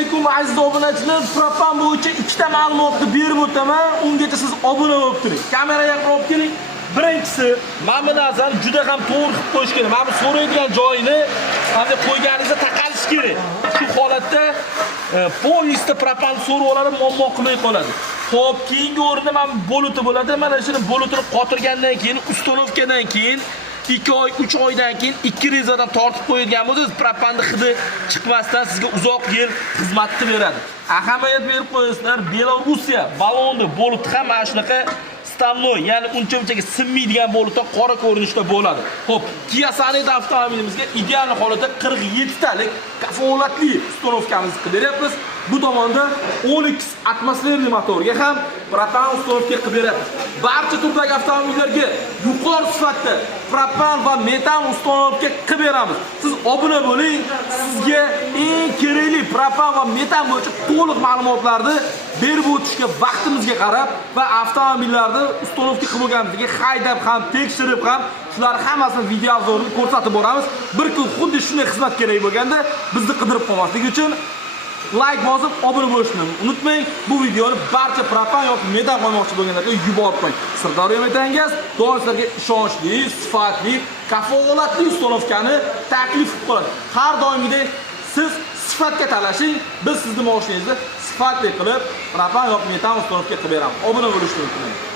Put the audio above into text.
alaykum aziz obunachilar. Propan bo'yicha ikkita ma'lumotni berib o'taman. Ungacha siz obuna bo'lib turing. Kameraga qarab keling. Birinchisi, mana bu narsani juda ham to'g'ri qilib qo'yish kerak. Mana bu so'raydigan joyini qanday qo'yganingizda taqalish kerak. Shu holatda poyezdda propan so'rovlari muammo qilmay qoladi. Xo'p, keyingi o'rinda mana boluti bo'ladi. Mana shuni bolutini qotirgandan keyin, ustanovkadan keyin 2 oy, 3 oydan keyin 2 rezadan tortib qo'yilgan bo'lsangiz, propanning hidi chiqmasdan sizga uzoq yil xizmatni beradi. Ahamiyat berib qo'yasizlar. Belorussiya balonni boluti ham mana shunaqa stamnoy, ya'ni uncha-munchaga sinmaydigan bolutda qora ko'rinishda bo'ladi. Xo'p, Kia Sonet avtomobilimizga ideal holatda 47 talik kafolatli ustanovkamizni qilib beryapmiz. Bu tomonda 12 atmosferli motorga ham propan ustanovka qilib beryapmiz. Barcha turdagi avtomobillarga yuqori sifatda propan va metan ustanovka qilib beramiz. Siz obuna bo'ling, sizga eng kerakli propan va metan bo'yicha to'liq ma'lumotlarni berib o'tishga vaqtimizga qarab va avtomobillarni ustanovka qilib bo'lganimizga haydab ham, tekshirib ham, shular hammasini video obzorini ko'rsatib boramiz. Bir kun xuddi shunday xizmat kerak bo'lganda bizni qidirib qolmaslik uchun like bosib, obuna bo'lishni unutmang. Bu videoni barcha propan yoki metan qo'ymoqchi bo'lganlarga yuborib qo'ying. Sirdaryo Metan Gaz doimlarga ishonchli, sifatli, kafolatli ustanovkani taklif qiladi. Har doimgidek siz sifatga talashing, biz sizning mashinangizni sifatli qilib propan yoki metan ustanovka qilib beramiz. Obuna bo'lishni unutmang.